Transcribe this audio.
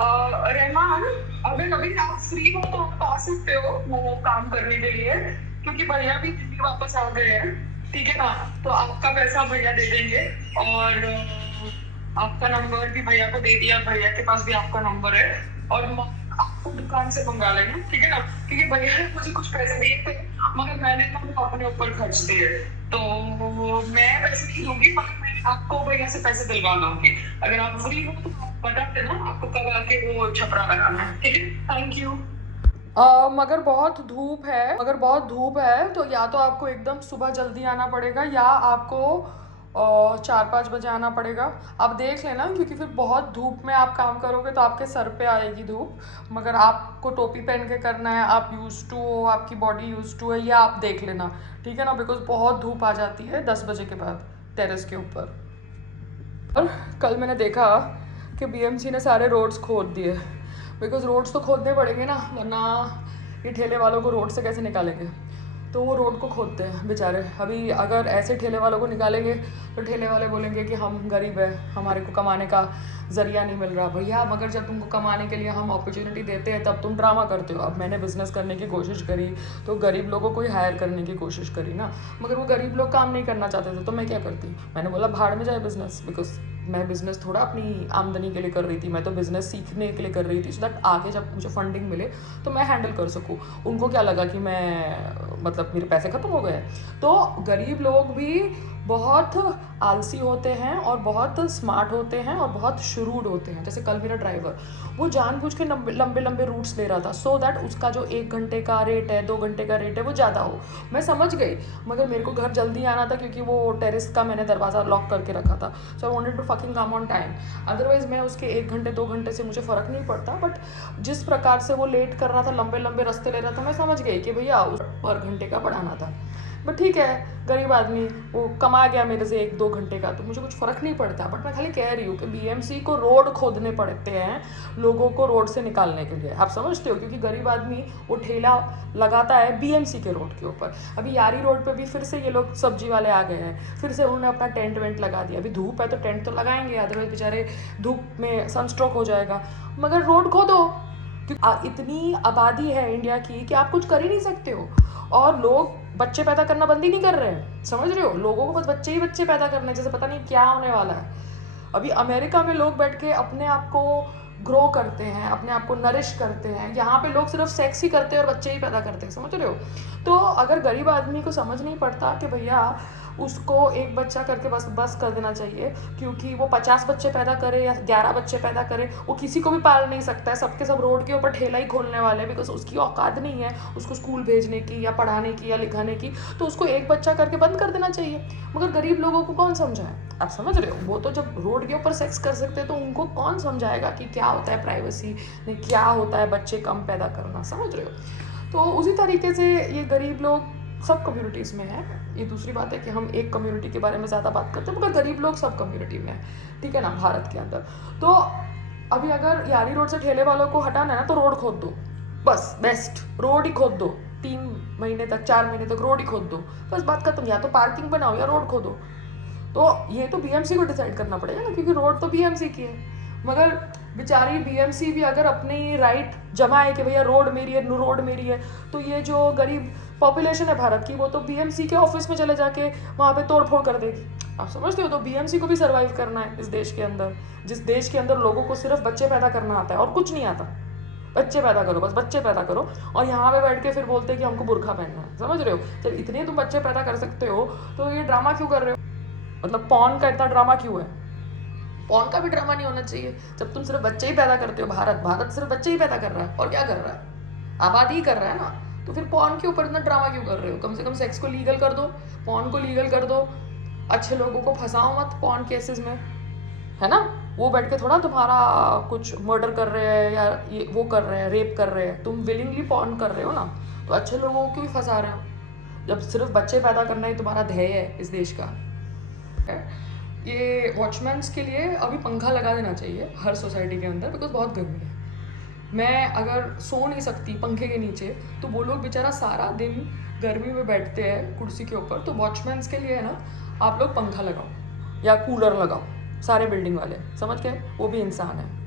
रहमान, अगर कभी आप फ्री हो तो आप आ सकते हो वो काम करने के लिए, क्योंकि भैया भी दिल्ली वापस आ गए हैं। ठीक है ना? तो आपका पैसा भैया दे देंगे। और आपका नंबर भी भैया को दे दिया, भैया के पास भी आपका नंबर है। और आपको दुकान से मंगा लेना, ठीक है ना? क्योंकि भैया ने मुझे कुछ पैसे दिए थे, मगर मैंने ना वो अपने ऊपर खर्च दिए। तो मैं पैसे नहीं दूंगी, मगर मैं आपको भैया से पैसे दिलवा लूंगी। अगर आप फ्री हो तो आप बता देना आपको कब आके वो छपरा लगाना है। ठीक है, थैंक यू। मगर बहुत धूप है तो या तो आपको एकदम सुबह जल्दी आना पड़ेगा या आपको 4-5 बजे आना पड़ेगा। आप देख लेना, क्योंकि फिर बहुत धूप में आप काम करोगे तो आपके सर पे आएगी धूप। मगर आपको टोपी पहन के करना है, आप यूज टू हो, आपकी बॉडी यूज टू है, या आप देख लेना। ठीक है ना? बिकॉज बहुत धूप आ जाती है 10 बजे के बाद टेरेस के ऊपर। और कल मैंने देखा कि बीएमसी ने सारे रोड्स खोद दिए। बिकॉज रोड्स तो खोदने पड़ेंगे ना, वरना ये ठेले वालों को रोड से कैसे निकालेंगे। तो वो रोड को खोदते हैं बेचारे। अभी अगर ऐसे ठेले वालों को निकालेंगे तो ठेले वाले बोलेंगे कि हम गरीब है, हमारे को कमाने का ज़रिया नहीं मिल रहा। भैया, मगर जब तुमको कमाने के लिए हम अपॉर्चुनिटी देते हैं तब तुम ड्रामा करते हो। अब मैंने बिज़नेस करने की कोशिश करी तो गरीब लोगों को ही हायर करने की कोशिश करी ना, मगर वो गरीब लोग काम नहीं करना चाहते थे। तो मैं क्या करती? मैंने बोला भाड़ में जाए बिज़नेस। बिकॉज मैं बिज़नेस थोड़ा अपनी आमदनी के लिए कर रही थी, मैं तो बिज़नेस सीखने के लिए कर रही थी, सो दैट आगे जब मुझे फंडिंग मिले तो मैं हैंडल कर सकूँ। उनको क्या लगा कि मैं मतलब मेरे पैसे ख़त्म हो गए। तो गरीब लोग भी बहुत आलसी होते हैं और बहुत स्मार्ट होते हैं और बहुत शुरूड होते हैं। जैसे कल मेरा ड्राइवर, वो जानबूझ के लंबे लंबे रूट्स ले रहा था सो दैट उसका जो 1 घंटे का रेट है, 2 घंटे का रेट है, वो ज़्यादा हो। मैं समझ गई, मगर मेरे को घर जल्दी आना था क्योंकि वो टेरेस का मैंने दरवाज़ा लॉक करके रखा था। So I wanted to fucking come on time. Otherwise मैं उसके 1 घंटे 2 घंटे से मुझे फ़र्क नहीं पड़ता, बट जिस प्रकार से वो लेट कर रहा था, लंबे लंबे रास्ते ले रहा था, मैं समझ गई कि भैया उस पर घंटे का बढ़ाना था। बट ठीक है, गरीब आदमी वो कमा गया मेरे से 1-2 घंटे का, तो मुझे कुछ फ़र्क नहीं पड़ता। बट मैं खाली कह रही हूँ कि बीएमसी को रोड खोदने पड़ते हैं लोगों को रोड से निकालने के लिए। आप समझते हो? क्योंकि गरीब आदमी वो ठेला लगाता है बीएमसी के रोड के ऊपर। अभी यारी रोड पे भी फिर से ये लोग सब्जी वाले आ गए हैं, फिर से उन्होंने अपना टेंट वेंट लगा दिया। अभी धूप है तो टेंट तो लगाएंगे, अदरवाइज बेचारे धूप में सनस्ट्रोक हो जाएगा। मगर रोड खोदो, क्योंकि इतनी आबादी है इंडिया की कि आप कुछ कर ही नहीं सकते हो। और लोग बच्चे पैदा करना बंद ही नहीं कर रहे हैं, समझ रहे हो? लोगों को बस बच्चे ही बच्चे पैदा करने, जैसे पता नहीं क्या होने वाला है। अभी अमेरिका में लोग बैठ के अपने आप को ग्रो करते हैं, अपने आप को नरिश करते हैं। यहाँ पे लोग सिर्फ सेक्स ही करते हैं और बच्चे ही पैदा करते हैं, समझ रहे हो? तो अगर गरीब आदमी को समझ नहीं पड़ता कि भैया उसको एक बच्चा करके बस कर देना चाहिए, क्योंकि वो 50 बच्चे पैदा करे या 11 बच्चे पैदा करे, वो किसी को भी पाल नहीं सकता है। सबके सब रोड के ऊपर ठेला ही खोलने वाले हैं, बिकॉज उसकी औकात नहीं है उसको स्कूल भेजने की या पढ़ाने की या लिखाने की। तो उसको एक बच्चा करके बंद कर देना चाहिए। मगर गरीब लोगों को कौन समझाए? आप समझ रहे हो? वो तो जब रोड के ऊपर सेक्स कर सकते हैं तो उनको कौन समझाएगा कि क्या होता है प्राइवेसी, क्या होता है बच्चे कम पैदा करना, समझ रहे हो? तो उसी तरीके से ये गरीब लोग सब कम्युनिटीज़ में है। ये दूसरी बात है कि हम एक कम्युनिटी के बारे में ज़्यादा बात करते हैं, मगर गरीब लोग सब कम्युनिटी में है, ठीक है ना, भारत के अंदर। तो अभी अगर यारी रोड से ठेले वालों को हटाना है ना तो रोड खोद दो, बस बेस्ट रोड ही खोद दो। 3 महीने तक 4 महीने तक रोड ही खोद दो, बस बात खत्म। या तो पार्किंग बनाओ या रोड खोदो। तो ये तो बीएमसी को डिसाइड करना पड़ेगा ना, क्योंकि रोड तो बीएमसी की है। मगर बेचारी बीएमसी भी अगर अपनी राइट जमाए कि भैया रोड मेरी है, रोड मेरी है, तो ये जो गरीब पॉपुलेशन है भारत की, वो तो बीएमसी के ऑफिस में चले जाके वहाँ पे तोड़ फोड़ कर देगी। आप समझते हो? तो बीएमसी को भी सर्वाइव करना है इस देश के अंदर, जिस देश के अंदर लोगों को सिर्फ बच्चे पैदा करना आता है और कुछ नहीं आता। बच्चे पैदा करो, बस बच्चे पैदा करो, और यहाँ पे बैठ के फिर बोलते हैं कि हमको बुर्खा पहनना है, समझ रहे हो? जब इतने तुम बच्चे पैदा कर सकते हो तो ये ड्रामा क्यों कर रहे हो? मतलब पॉर्न का इतना ड्रामा क्यों है? पॉर्न का भी ड्रामा नहीं होना चाहिए। जब तुम सिर्फ बच्चे ही पैदा करते हो, भारत सिर्फ बच्चे ही पैदा कर रहा है, और क्या कर रहा है? आबादी ही कर रहा है ना। तो फिर पॉर्न के ऊपर इतना ड्रामा क्यों कर रहे हो? कम से कम सेक्स को लीगल कर दो, पॉर्न को लीगल कर दो। अच्छे लोगों को फंसाओ मत पॉर्न केसेस में, है ना? वो बैठ के थोड़ा तुम्हारा कुछ मर्डर कर रहे हैं या ये वो कर रहे हैं, रेप कर रहे हैं, तुम विलिंगली पॉर्न कर रहे हो ना, तो अच्छे लोगों को भी फंसा रहे हो, जब सिर्फ बच्चे पैदा करना ही तुम्हारा ध्येय है इस देश का। ये वॉचमैन्स के लिए अभी पंखा लगा देना चाहिए हर सोसाइटी के अंदर, बिकॉज बहुत गर्मी है। मैं अगर सो नहीं सकती पंखे के नीचे, तो वो लोग बेचारा सारा दिन गर्मी में बैठते हैं कुर्सी के ऊपर। तो वॉचमैन्स के लिए है ना, आप लोग पंखा लगाओ या कूलर लगाओ, सारे बिल्डिंग वाले, समझ गए? वो भी इंसान है।